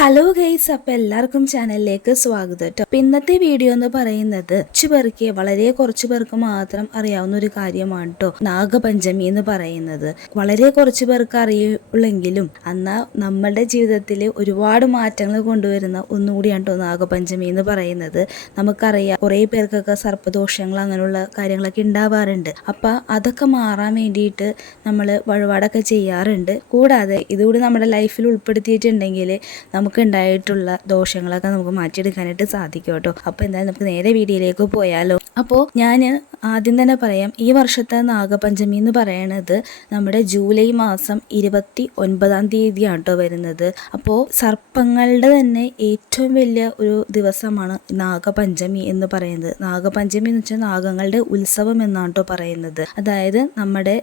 Hello guys, അപ്പോൾ എല്ലാവർക്കും ചാനലിലേക്ക് സ്വാഗതം കേട്ടോ. അപ്പോൾ ഇന്നത്തെ വീഡിയോ എന്ന് പറയുന്നത് കുറച്ച് പേർക്ക് മാത്രം അറിയാവുന്ന ഒരു കാര്യമാണ് കേട്ടോ, നാഗപഞ്ചമി എന്ന് പറയുന്നത്. വളരെ കുറച്ച് പേർക്ക് അറിയുള്ളെങ്കിലും എന്നാൽ നമ്മളുടെ ജീവിതത്തിൽ ഒരുപാട് മാറ്റങ്ങൾ കൊണ്ടുവരുന്ന ഒന്നുകൂടിയാണ് കേട്ടോ നാഗപഞ്ചമി എന്ന് പറയുന്നത്. നമുക്കറിയാം കുറേ പേർക്കൊക്കെ സർപ്പദോഷങ്ങൾ അങ്ങനെയുള്ള കാര്യങ്ങളൊക്കെ ഉണ്ടാവാറുണ്ട്. അപ്പം അതൊക്കെ മാറാൻ വേണ്ടിയിട്ട് നമ്മൾ വഴിപാടൊക്കെ ചെയ്യാറുണ്ട്. കൂടാതെ ഇതുകൂടി നമ്മുടെ ലൈഫിൽ ഉൾപ്പെടുത്തിയിട്ടുണ്ടെങ്കിൽ നമുക്ക് ഉണ്ടായിട്ടുള്ള ദോഷങ്ങളൊക്കെ നമുക്ക് മാറ്റിയെടുക്കാനായിട്ട് സാധിക്കും കേട്ടോ. അപ്പോൾ എന്തായാലും നമുക്ക് നേരെ വീഡിയോയിലേക്ക് പോയാലോ. അപ്പോൾ ഞാൻ ആദ്യം തന്നെ പറയാം, ഈ വർഷത്തെ നാഗപഞ്ചമി എന്ന് പറയുന്നത് നമ്മുടെ ജൂലൈ മാസം 29 തീയതിയാണ് കേട്ടോ വരുന്നത്. അപ്പോൾ സർപ്പങ്ങളുടെ തന്നെ ഏറ്റവും വലിയ ഒരു ദിവസമാണ് നാഗപഞ്ചമി എന്ന് പറയുന്നത്. നാഗപഞ്ചമി എന്ന് വെച്ചാൽ നാഗങ്ങളുടെ ഉത്സവം എന്നാണ് കേട്ടോ പറയുന്നത്. അതായത് നമ്മുടെ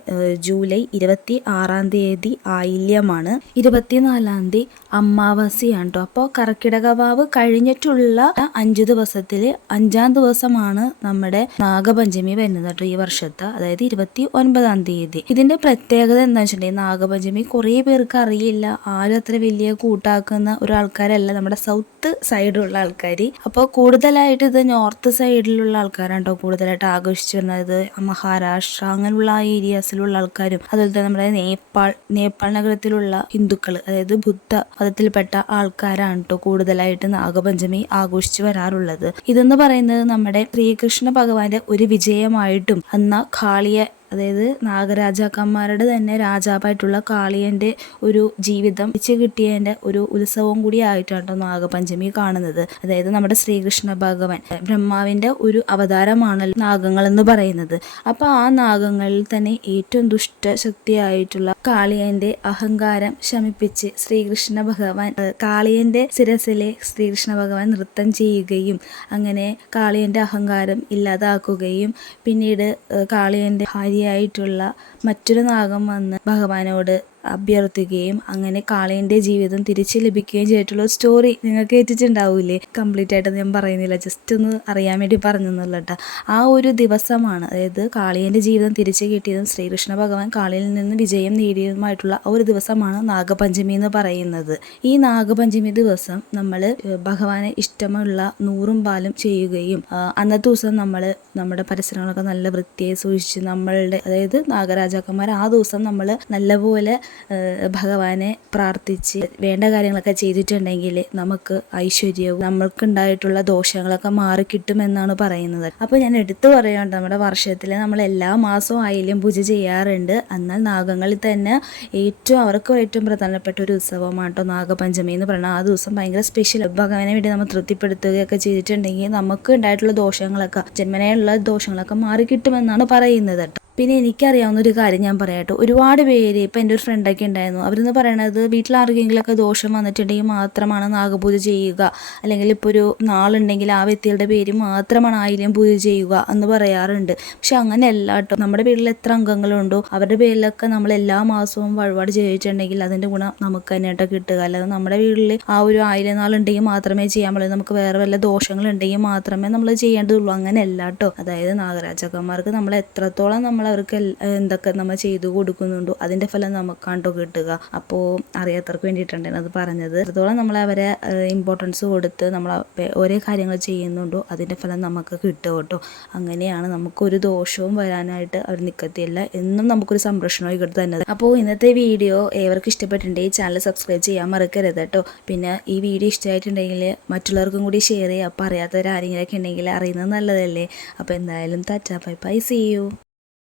ജൂലൈ 26 തീയതി ആയില്യമാണ്, 24 തീയതി അമാവാസിയാണ് കേട്ടോ. അപ്പോൾ കർക്കിടക വാവ് കഴിഞ്ഞിട്ടുള്ള 5 ദിവസത്തിൽ 5-ാം ദിവസമാണ് നമ്മുടെ നാഗപഞ്ചമി വരുന്നത് കേട്ടോ ഈ വർഷത്തെ, അതായത് 29 തീയതി. ഇതിന്റെ പ്രത്യേകത എന്താ വെച്ചിട്ടുണ്ടെങ്കിൽ, നാഗപഞ്ചമി കുറേ പേർക്ക് അറിയില്ല, ആരും അത്ര വലിയ കൂട്ടാക്കുന്ന ഒരാൾക്കാരല്ല നമ്മുടെ സൗത്ത് സൈഡിലുള്ള ആൾക്കാർ. അപ്പോൾ കൂടുതലായിട്ട് ഇത് നോർത്ത് സൈഡിലുള്ള ആൾക്കാരാണ് കേട്ടോ കൂടുതലായിട്ട് ആഘോഷിച്ചു വരുന്നത്. മഹാരാഷ്ട്ര അങ്ങനെയുള്ള ആ ഏരിയാസിലുള്ള ആൾക്കാരും, അതുപോലെ തന്നെ നമ്മുടെ നേപ്പാൾ നഗരത്തിലുള്ള ഹിന്ദുക്കൾ, അതായത് ബുദ്ധ മതത്തിൽപ്പെട്ട ആൾക്കാരാണ് കേട്ടോ കൂടുതലായിട്ട് നാഗപഞ്ചമി ആഘോഷിച്ചു വരാറുള്ളത്. ഇതെന്ന് പറയുന്നത് നമ്മുടെ ശ്രീകൃഷ്ണ ഭഗവാന്റെ ഒരു വിജയമായിട്ടും കാളിയെ, അതായത് നാഗരാജാക്കന്മാരുടെ തന്നെ രാജാവായിട്ടുള്ള കാളിയന്റെ ഒരു ജീവിതം തിരിച്ചു കിട്ടിയതിന്റെ ഒരു ഉത്സവം കൂടി ആയിട്ടാണ് നാഗപഞ്ചമി കാണുന്നത്. അതായത് നമ്മുടെ ശ്രീകൃഷ്ണ ഭഗവാൻ ബ്രഹ്മാവിന്റെ ഒരു അവതാരമാണല്ലോ നാഗങ്ങൾ എന്ന് പറയുന്നത്. അപ്പൊ ആ നാഗങ്ങളിൽ തന്നെ ഏറ്റവും ദുഷ്ടശക്തിയായിട്ടുള്ള കാളിയന്റെ അഹങ്കാരം ശമിപ്പിച്ച് ശ്രീകൃഷ്ണ ഭഗവാൻ കാളിയന്റെ ശിരസിലെ ശ്രീകൃഷ്ണ ഭഗവാൻ നൃത്തം ചെയ്യുകയും അങ്ങനെ കാളിയന്റെ അഹങ്കാരം ഇല്ലാതാക്കുകയും പിന്നീട് കാളിയന്റെ ഭാര്യയായിട്ടുള്ള മറ്റൊരു നാഗം വന്ന് ഭഗവാനോട് അഭ്യർത്ഥിക്കുകയും അങ്ങനെ കാളിയന്റെ ജീവിതം തിരിച്ചു ലഭിക്കുകയും ചെയ്തിട്ടുള്ള സ്റ്റോറി നിങ്ങൾ കേട്ടിട്ടുണ്ടാവൂലേ. കംപ്ലീറ്റ് ആയിട്ട് ഞാൻ പറയുന്നില്ല, ജസ്റ്റ് ഒന്ന് അറിയാൻ വേണ്ടി പറഞ്ഞെന്നുള്ള കേട്ടോ. ആ ഒരു ദിവസമാണ്, അതായത് കാളിയന്റെ ജീവിതം തിരിച്ചു കിട്ടിയതും ശ്രീകൃഷ്ണ ഭഗവാൻ കാളിയിൽ നിന്ന് വിജയം നേടിയതുമായിട്ടുള്ള ഒരു ദിവസമാണ് നാഗപഞ്ചമി എന്ന് പറയുന്നത്. ഈ നാഗപഞ്ചമി ദിവസം നമ്മൾ ഭഗവാനെ ഇഷ്ടമുള്ള 100 പാലും ചെയ്യുകയും അന്നത്തെ ദിവസം നമ്മൾ നമ്മുടെ പരിസരങ്ങളൊക്കെ നല്ല വൃത്തിയായി സൂക്ഷിച്ച് നമ്മളുടെ, അതായത് നാഗരാജാക്കന്മാർ ആ ദിവസം നമ്മൾ നല്ലപോലെ ഭഗവാനെ പ്രാർത്ഥിച്ച് വേണ്ട കാര്യങ്ങളൊക്കെ ചെയ്തിട്ടുണ്ടെങ്കിൽ നമുക്ക് ഐശ്വര്യവും നമ്മൾക്കുണ്ടായിട്ടുള്ള ദോഷങ്ങളൊക്കെ മാറിക്കിട്ടുമെന്നാണ് പറയുന്നത്. അപ്പോൾ ഞാൻ എടുത്തു പറയാണ്ട്, നമ്മുടെ വർഷത്തിൽ നമ്മൾ എല്ലാ മാസവും ആയില്യം പൂജ ചെയ്യാറുണ്ട്. എന്നാൽ നാഗങ്ങളിൽ തന്നെ അവർക്ക് ഏറ്റവും പ്രധാനപ്പെട്ട ഒരു ഉത്സവമാണ് കേട്ടോ നാഗപഞ്ചമി എന്ന് പറയുന്നത്. ആ ദിവസം ഭയങ്കര സ്പെഷ്യൽ, ഭഗവാനെ വേണ്ടി നമ്മൾ തൃപ്തിപ്പെടുത്തുകയൊക്കെ ചെയ്തിട്ടുണ്ടെങ്കിൽ നമുക്ക് ഉണ്ടായിട്ടുള്ള ദോഷങ്ങളൊക്കെ, ജന്മനയുള്ള ദോഷങ്ങളൊക്കെ മാറിക്കിട്ടുമെന്നാണ് പറയുന്നത് കേട്ടോ. പിന്നെ എനിക്കറിയാവുന്ന ഒരു കാര്യം ഞാൻ പറയാട്ടോ, ഒരുപാട് പേര്, ഇപ്പം എൻ്റെ ഒരു ഫ്രണ്ടൊക്കെ ഉണ്ടായിരുന്നു, അവരെന്ന് പറയണത് വീട്ടിലാർക്കെങ്കിലുമൊക്കെ ദോഷം വന്നിട്ടുണ്ടെങ്കിൽ മാത്രമാണ് നാഗപൂജ ചെയ്യുക, അല്ലെങ്കിൽ ഇപ്പോൾ ഒരു നാളുണ്ടെങ്കിൽ ആ വ്യക്തികളുടെ പേര് മാത്രമാണ് ആയില്യം പൂജ ചെയ്യുക എന്ന് പറയാറുണ്ട്. പക്ഷെ അങ്ങനെയല്ല കേട്ടോ. നമ്മുടെ വീട്ടിൽ എത്ര അംഗങ്ങളുണ്ടോ അവരുടെ പേരിലൊക്കെ നമ്മൾ എല്ലാ മാസവും വഴിപാട് ചെയ്തിട്ടുണ്ടെങ്കിൽ അതിൻ്റെ ഗുണം നമുക്ക് തന്നെയായിട്ട് കിട്ടുക. അല്ലാതെ നമ്മുടെ വീട്ടിൽ ആ ഒരു 1000 നാളുണ്ടെങ്കിൽ മാത്രമേ ചെയ്യാൻ പാടുള്ളൂ, നമുക്ക് വേറെ വല്ല ദോഷങ്ങളുണ്ടെങ്കിൽ മാത്രമേ നമ്മൾ ചെയ്യേണ്ടതുള്ളൂ. അങ്ങനെയല്ല കേട്ടോ. അതായത് നാഗരാജാക്കന്മാർക്ക് നമ്മൾ എത്രത്തോളം നമ്മൾ അവർക്ക് എന്തൊക്കെ നമ്മൾ ചെയ്തു കൊടുക്കുന്നുണ്ടോ അതിൻ്റെ ഫലം നമുക്കാണ്ടോ കിട്ടുക. അപ്പോൾ അറിയാത്തവർക്ക് വേണ്ടിയിട്ടാണ് അത് പറഞ്ഞത്. എത്രത്തോളം നമ്മൾ അവരെ ഇമ്പോർട്ടൻസ് കൊടുത്ത് നമ്മൾ ഓരോ കാര്യങ്ങൾ ചെയ്യുന്നുണ്ടോ അതിൻ്റെ ഫലം നമുക്ക് കിട്ടും കേട്ടോ. അങ്ങനെയാണ്, നമുക്കൊരു ദോഷവും വരാനായിട്ട് അവർ നിൽക്കത്തില്ല, എന്നും നമുക്കൊരു സംരക്ഷണമായി കിട്ടും തന്നെ. അപ്പോൾ ഇന്നത്തെ വീഡിയോ ഏവർക്കും ഇഷ്ടപ്പെട്ടിട്ടുണ്ടെങ്കിൽ ചാനൽ സബ്സ്ക്രൈബ് ചെയ്യാൻ മറക്കരുത് കേട്ടോ. പിന്നെ ഈ വീഡിയോ ഇഷ്ടമായിട്ടുണ്ടെങ്കിൽ മറ്റുള്ളവർക്കും കൂടി ഷെയർ ചെയ്യുക. അപ്പോൾ അറിയാത്തവരാരെങ്കിലൊക്കെ ഉണ്ടെങ്കിൽ അറിയുന്നത് നല്ലതല്ലേ. അപ്പോൾ എന്തായാലും tata, bye bye, see U.